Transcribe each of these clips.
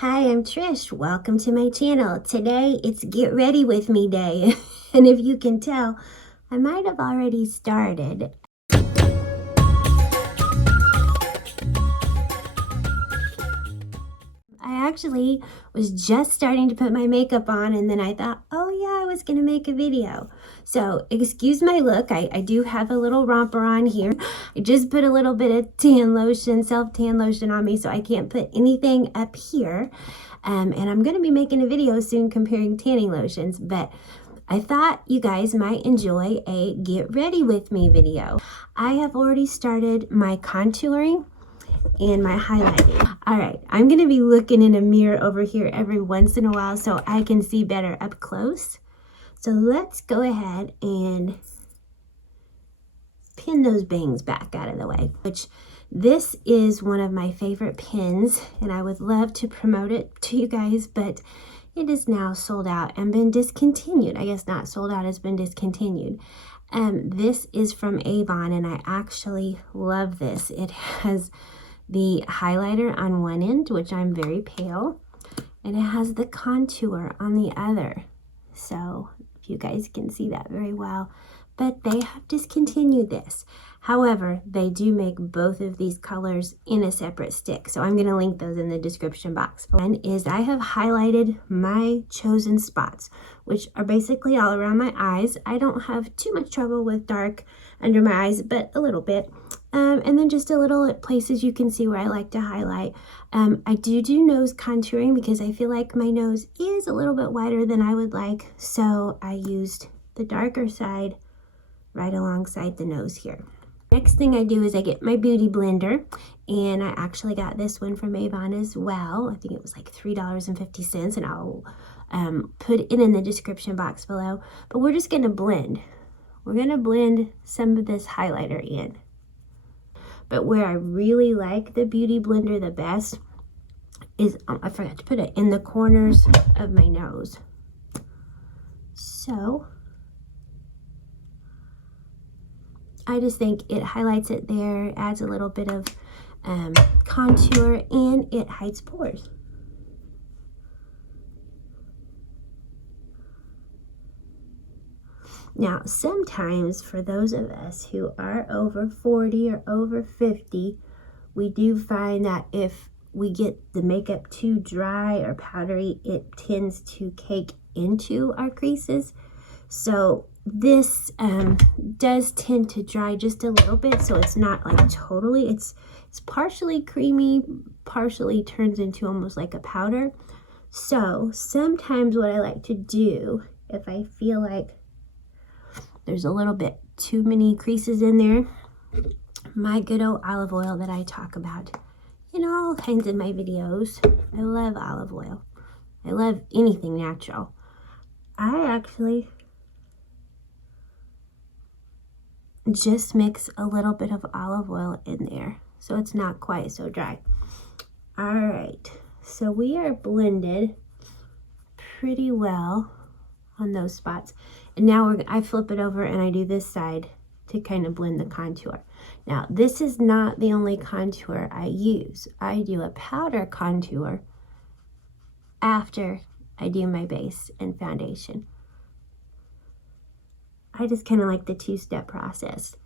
Hi, I'm Trish. Welcome to my channel. Today it's Get Ready With Me Day. And if you can tell, I might have already started. I actually was just starting to put my makeup on and then I thought, oh yeah, I was going to make a video. So excuse my look. I do have a little romper on here. I just put a little bit of tan lotion, self-tan lotion on me, so I can't put anything up here. And I'm going to be making a video soon comparing tanning lotions, but I thought you guys might enjoy a Get Ready With Me video. I have already started my contouring and my highlighting. All right, I'm going to be looking in a mirror over here every once in a while so I can see better up close. So let's go ahead and pin those bangs back out of the way, which this is one of my favorite pins and I would love to promote it to you guys, but it is now sold out and been discontinued. I guess not sold out, it's been discontinued. This is from Avon and I actually love this. It has the highlighter on one end, which I'm very pale, and it has the contour on the other. So if you guys can see that very well, but they have discontinued this. However, they do make both of these colors in a separate stick. So I'm going to link those in the description box. One is I have highlighted my chosen spots, which are basically all around my eyes. I don't have too much trouble with dark under my eyes, but a little bit. And then just a little at places you can see where I like to highlight. I do nose contouring because I feel like my nose is a little bit wider than I would like. So I used the darker side right alongside the nose here. Next thing I do is I get my beauty blender, and I actually got this one from Avon as well. I think it was like $3.50, and I'll put it in the description box below. But we're just gonna blend. We're gonna blend some of this highlighter in. But where I really like the beauty blender the best is, I forgot to put it in the corners of my nose. So I just think it highlights it there, adds a little bit of contour, and it hides pores. Now, sometimes for those of us who are over 40 or over 50, we do find that if we get the makeup too dry or powdery, it tends to cake into our creases. So this does tend to dry just a little bit, so it's not like totally, it's partially creamy, partially turns into almost like a powder. So sometimes what I like to do, if I feel like there's a little bit too many creases in there, my good old olive oil that I talk about in all kinds of my videos. I love olive oil. I love anything natural. I actually just mix a little bit of olive oil in there so it's not quite so dry. All right, so we are blended pretty well on those spots, and now I flip it over and I do this side to kind of blend the contour. Now this is not the only contour I use. I do a powder contour after I do my base and foundation. I just kind of like the two-step process.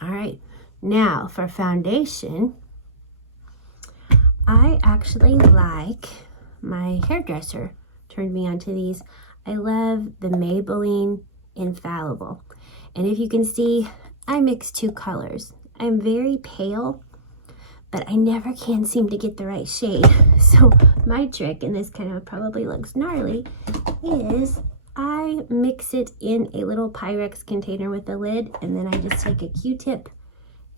All right, now for foundation, I actually like, my hairdresser turned me onto these. I love the Maybelline Infallible. And if you can see, I mix two colors. I'm very pale, but I never can seem to get the right shade. So my trick, and this kind of probably looks gnarly, is I mix it in a little Pyrex container with a lid, and then I just take a Q-tip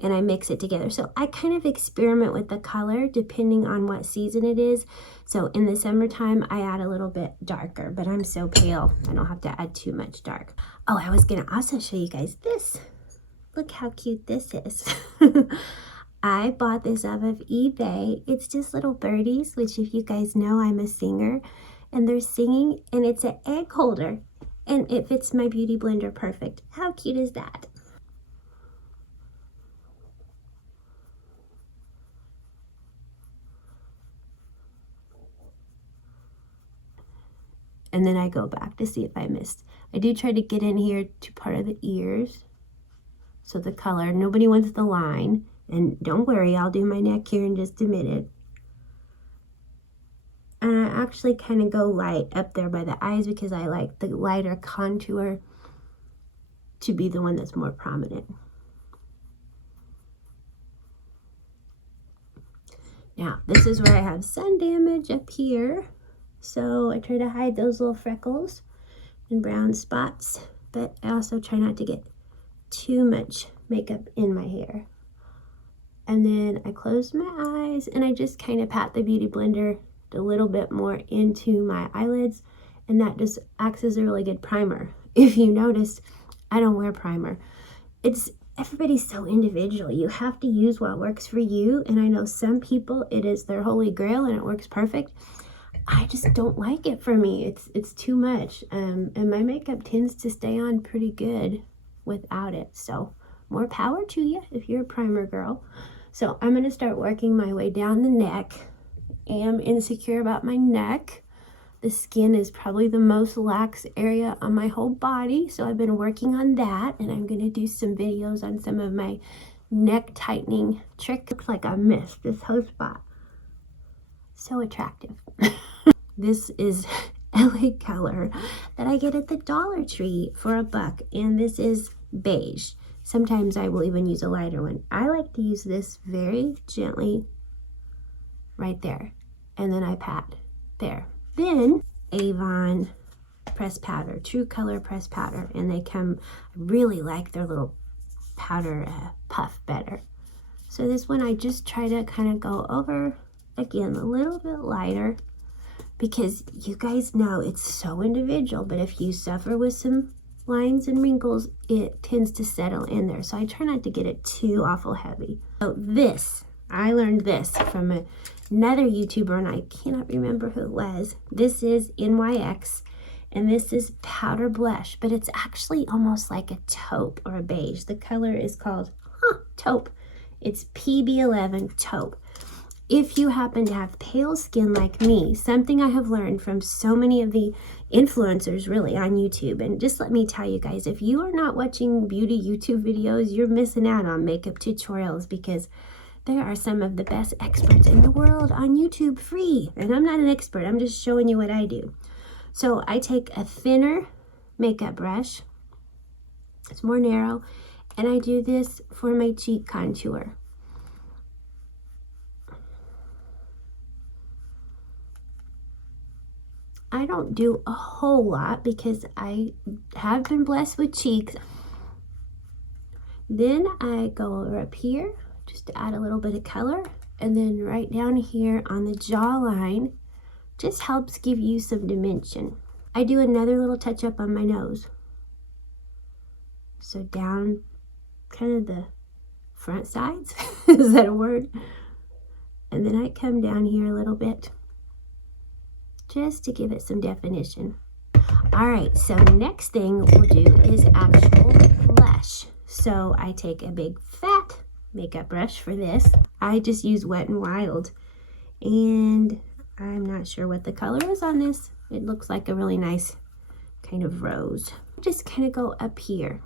and I mix it together. So I kind of experiment with the color depending on what season it is. So in the summertime, I add a little bit darker, but I'm so pale, I don't have to add too much dark. Oh, I was gonna also show you guys this. Look how cute this is. I bought this off of eBay. It's just little birdies, which if you guys know, I'm a singer, and they're singing, and it's an egg holder, and it fits my beauty blender perfect. How cute is that? and then I go back to see if I missed. I do try to get in here to part of the ears. So the color, nobody wants the line. And don't worry, I'll do my neck here in just a minute. And I actually kind of go light up there by the eyes because I like the lighter contour to be the one that's more prominent. Now, this is where I have sun damage up here. So I try to hide those little freckles and brown spots, but I also try not to get too much makeup in my hair. And then I close my eyes and I just kind of pat the Beauty Blender a little bit more into my eyelids, and that just acts as a really good primer. If you notice, I don't wear primer. Everybody's so individual. You have to use what works for you, and I know some people it is their holy grail and it works perfect. I just don't like it for me. It's too much, and my makeup tends to stay on pretty good without it. So more power to you if you're a primer girl. So I'm going to start working my way down the neck. I am insecure about my neck. The skin is probably the most lax area on my whole body, so I've been working on that, and I'm going to do some videos on some of my neck tightening tricks. Looks like I missed this whole spot. So attractive. This is LA color that I get at the Dollar Tree for $1, and this is beige. Sometimes I will even use a lighter one. I like to use this very gently right there, and then I pat there. Then Avon pressed powder, True Color pressed powder, and they come, I really like their little powder puff better. So this one I just try to kind of go over, again, a little bit lighter, because you guys know it's so individual, but if you suffer with some lines and wrinkles, it tends to settle in there. So I try not to get it too awful heavy. So this, I learned this from another YouTuber, and I cannot remember who it was. This is NYX, and this is powder blush, but it's actually almost like a taupe or a beige. The color is called taupe. It's PB11 taupe. If you happen to have pale skin like me, something I have learned from so many of the influencers really on YouTube, and just let me tell you guys, if you are not watching beauty YouTube videos, you're missing out on makeup tutorials, because there are some of the best experts in the world on YouTube free. And I'm not an expert, I'm just showing you what I do. So I take a thinner makeup brush, it's more narrow, and I do this for my cheek contour. I don't do a whole lot because I have been blessed with cheeks. Then I go over up here just to add a little bit of color, and then right down here on the jawline just helps give you some dimension. I do another little touch up on my nose, so down kind of the front sides is that a word? And then I come down here a little bit just to give it some definition. All right, so next thing we'll do is actual blush. So I take a big fat makeup brush for this. I just use Wet n Wild, and I'm not sure what the color is on this. It looks like a really nice kind of rose. Just kind of go up here.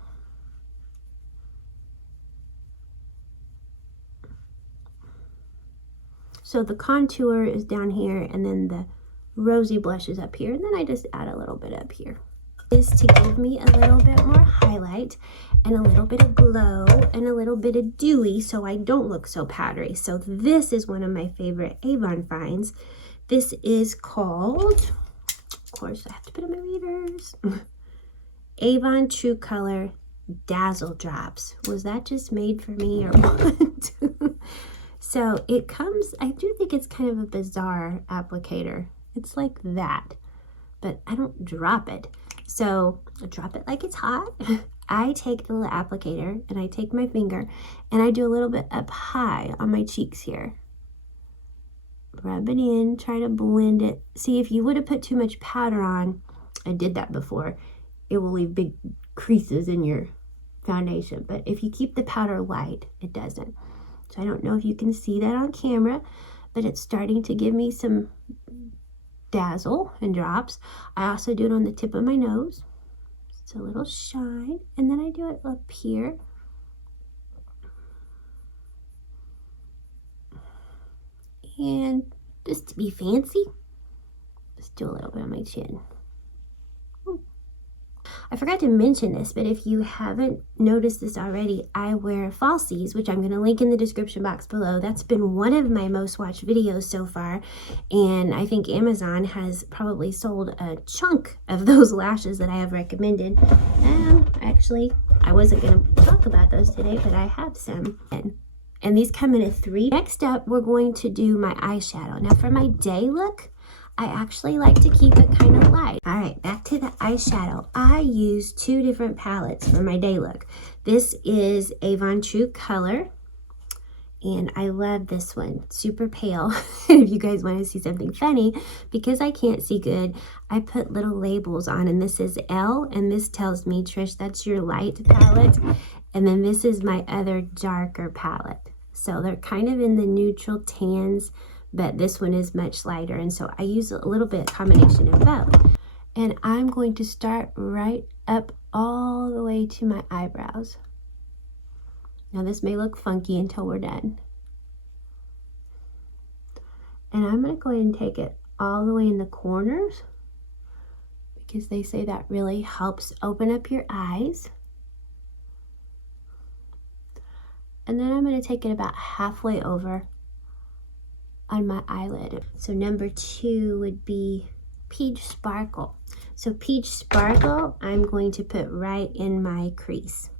So the contour is down here, and then the rosy blush is up here, and then I just add a little bit up here. This to give me a little bit more highlight and a little bit of glow and a little bit of dewy, so I don't look so powdery. So this is one of my favorite Avon finds. This is called, of course I have to put in my readers, Avon True Color Dazzle Drops. Was that just made for me or what? So it comes, I do think it's kind of a bizarre applicator. It's like that, but I don't drop it. So I drop it like it's hot. I take the little applicator and I take my finger and I do a little bit up high on my cheeks here. Rub it in, try to blend it. See, if you would have put too much powder on, I did that before, it will leave big creases in your foundation. But if you keep the powder light, it doesn't. So I don't know if you can see that on camera, but it's starting to give me some Dazzle and drops. I also do it on the tip of my nose. It's a little shine. And then I do it up here. And just to be fancy, let's do a little bit on my chin. I forgot to mention this, but if you haven't noticed this already, I wear falsies, which I'm going to link in the description box below. That's been one of my most watched videos so far, and I think Amazon has probably sold a chunk of those lashes that I have recommended. Actually, I wasn't going to talk about those today, but I have some. And these come in a 3. Next up, we're going to do my eyeshadow. Now for my day look, I actually like to keep it kind of light. All right, back to the eyeshadow. I use 2 different palettes for my day look. This is Avon True Color, and I love this one, super pale. And if you guys want to see something funny, because I can't see good, I put little labels on, and this is L, and this tells me, Trish, that's your light palette. And then this is my other darker palette. So they're kind of in the neutral tans, but this one is much lighter, and so I use a little bit combination of both. And I'm going to start right up all the way to my eyebrows. Now this may look funky until we're done. And I'm going to go ahead and take it all the way in the corners, because they say that really helps open up your eyes. And then I'm going to take it about halfway over on my eyelid. So number 2 would be Peach Sparkle. So Peach Sparkle, I'm going to put right in my crease.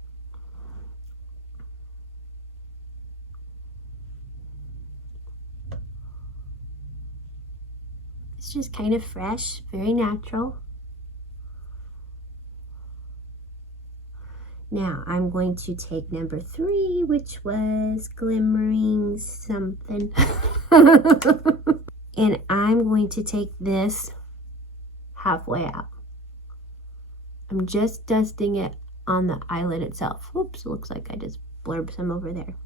It's just kind of fresh, very natural. Now I'm going to take number 3, which was Glimmering Something. And I'm going to take this halfway out. I'm just dusting it on the eyelid itself. Whoops, looks like I just blurbed some over there.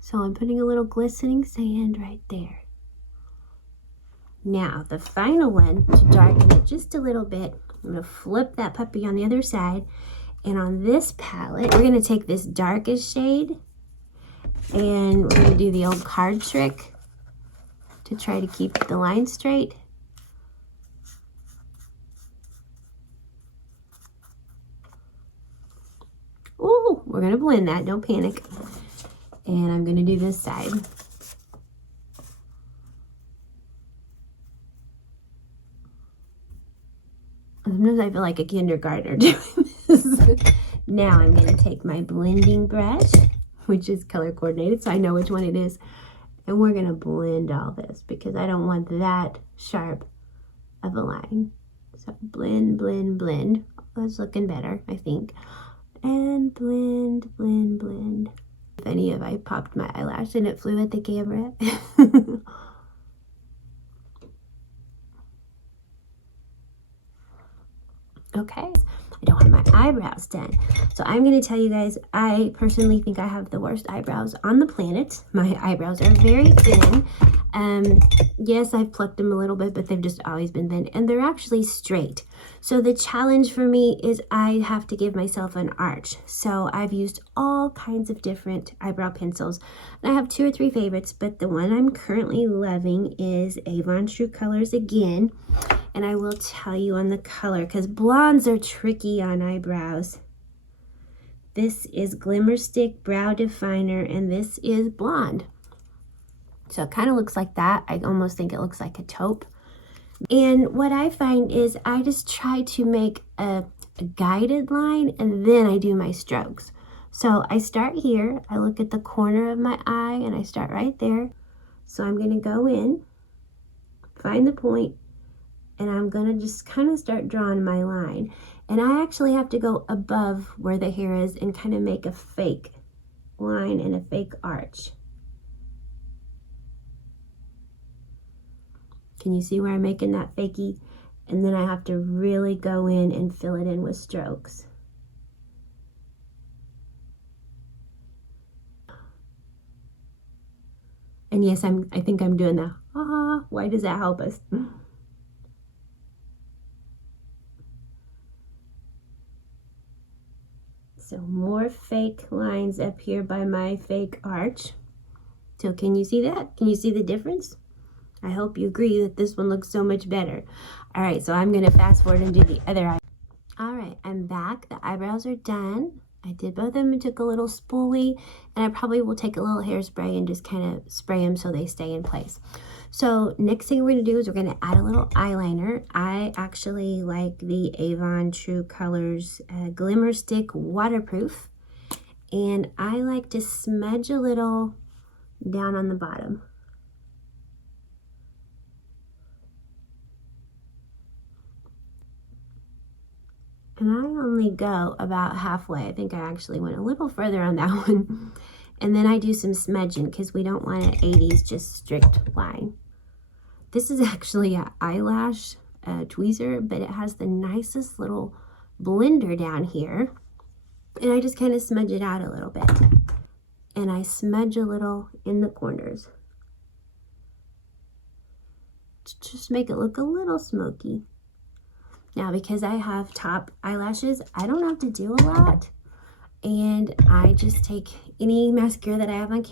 So I'm putting a little glistening sand right there. Now the final one, to darken it just a little bit, I'm going to flip that puppy on the other side. And on this palette, we're going to take this darkest shade, and we're going to do the old card trick to try to keep the line straight. Ooh, we're going to blend that, don't panic. And I'm going to do this side. Sometimes I feel like a kindergartner doing this. Now I'm going to take my blending brush, which is color coordinated, so I know which one it is. And we're going to blend all this because I don't want that sharp of a line. So blend, blend, blend. That's looking better, I think. And blend, blend, blend. Funny if I popped my eyelash and it flew at the camera. Okay, I don't have my eyebrows done. So I'm going to tell you guys, I personally think I have the worst eyebrows on the planet. My eyebrows are very thin. Yes, I've plucked them a little bit, but they've just always been thin. And they're actually straight. So the challenge for me is I have to give myself an arch. So I've used all kinds of different eyebrow pencils. And I have 2 or 3 favorites, but the one I'm currently loving is Avon True Colors again. And I will tell you on the color, because blondes are tricky on eyebrows. This is Glimmer Stick Brow Definer, and this is blonde. So it kind of looks like that. I almost think it looks like a taupe. And what I find is I just try to make a guided line, and then I do my strokes. So I start here, I look at the corner of my eye, and I start right there. So I'm going to go in, find the point, and I'm going to just kind of start drawing my line. And I actually have to go above where the hair is and kind of make a fake line and a fake arch. Can you see where I'm making that fakey? And then I have to really go in and fill it in with strokes. And yes, I think I'm doing the, why does that help us? So more fake lines up here by my fake arch. So can you see that? Can you see the difference? I hope you agree that this one looks so much better. All right, so I'm gonna fast forward and do the other eye. All right, I'm back. The eyebrows are done. I did both of them and took a little spoolie, and I probably will take a little hairspray and just kind of spray them so they stay in place. So next thing we're going to do is we're going to add a little eyeliner. I actually like the Avon True Colors Glimmer Stick Waterproof, and I like to smudge a little down on the bottom. And I only go about halfway. I think I actually went a little further on that one. And then I do some smudging because we don't want an 80s just strict line. This is actually an eyelash tweezer, but it has the nicest little blender down here. And I just kind of smudge it out a little bit. And I smudge a little in the corners to just make it look a little smoky. Now, because I have top eyelashes, I don't have to do a lot. And I just take any mascara that I have on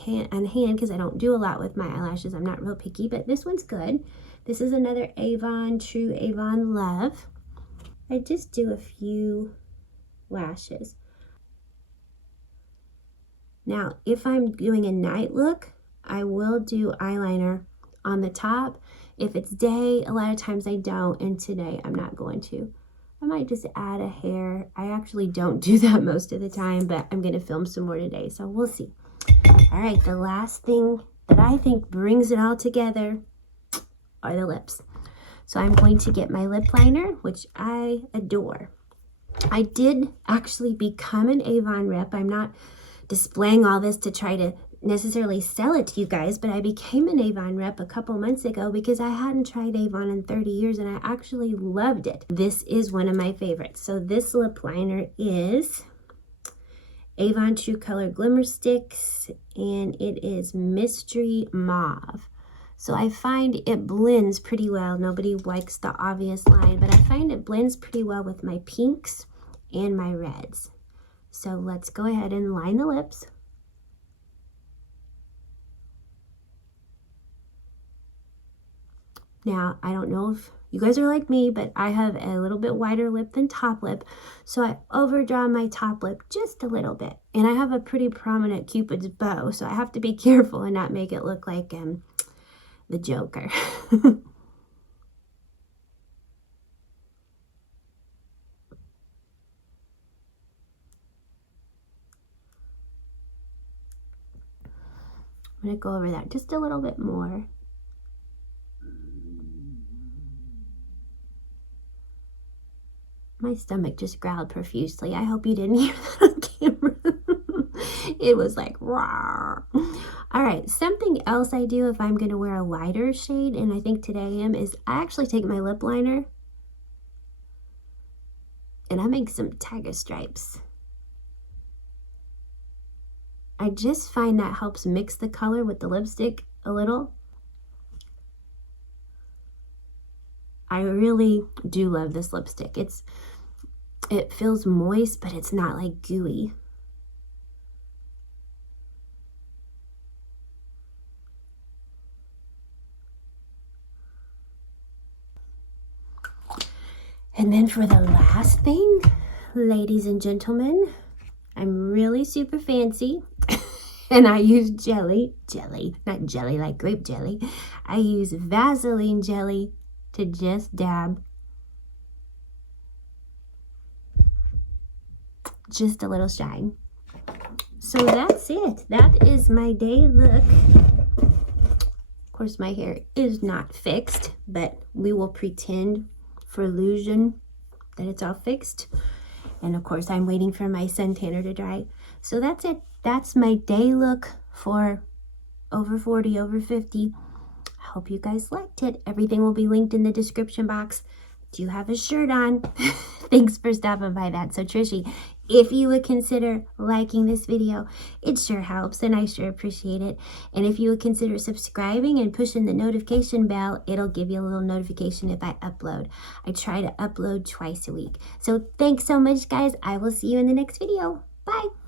hand because I don't do a lot with my eyelashes. I'm not real picky, but this one's good. This is another Avon True Avon Love. I just do a few lashes. Now, if I'm doing a night look, I will do eyeliner on the top. If it's day, a lot of times I don't, and today I'm not going to. I might just add a hair. I actually don't do that most of the time, but I'm going to film some more today, so we'll see. All right, the last thing that I think brings it all together are the lips. So I'm going to get my lip liner, which I adore. I did actually become an Avon rep. I'm not displaying all this to try to necessarily sell it to you guys, but I became an Avon rep a couple months ago because I hadn't tried Avon in 30 years and I actually loved it. This is one of my favorites. So this lip liner is Avon True Color Glimmer Sticks, and it is Mystery Mauve. So I find it blends pretty well. Nobody likes the obvious line, but I find it blends pretty well with my pinks and my reds. So let's go ahead and line the lips. Now, I don't know if you guys are like me, but I have a little bit wider lip than top lip, so I overdraw my top lip just a little bit. And I have a pretty prominent Cupid's bow, so I have to be careful and not make it look like the Joker. I'm going to go over that just a little bit more. My stomach just growled profusely. I hope you didn't hear that on camera. It was like, rawr. All right, something else I do if I'm going to wear a lighter shade, and I think today I am, is I actually take my lip liner and I make some tiger stripes. I just find that helps mix the color with the lipstick a little. I really do love this lipstick. It feels moist, but it's not like gooey. And then for the last thing, ladies and gentlemen, I'm really super fancy and I use jelly, not jelly like grape jelly. I use Vaseline jelly to just dab just a little shine. So that's it. That is my day look. Of course, my hair is not fixed, but we will pretend for illusion that it's all fixed. And of course, I'm waiting for my suntanner to dry. So that's it. That's my day look for over 40, over 50. I hope you guys liked it. Everything will be linked in the description box. Do you have a shirt on? Thanks for stopping by. That's so Trishy. If you would consider liking this video, it sure helps and I sure appreciate it. And if you would consider subscribing and pushing the notification bell, it'll give you a little notification if I upload. I try to upload twice a week. So thanks so much, guys. I will see you in the next video. Bye.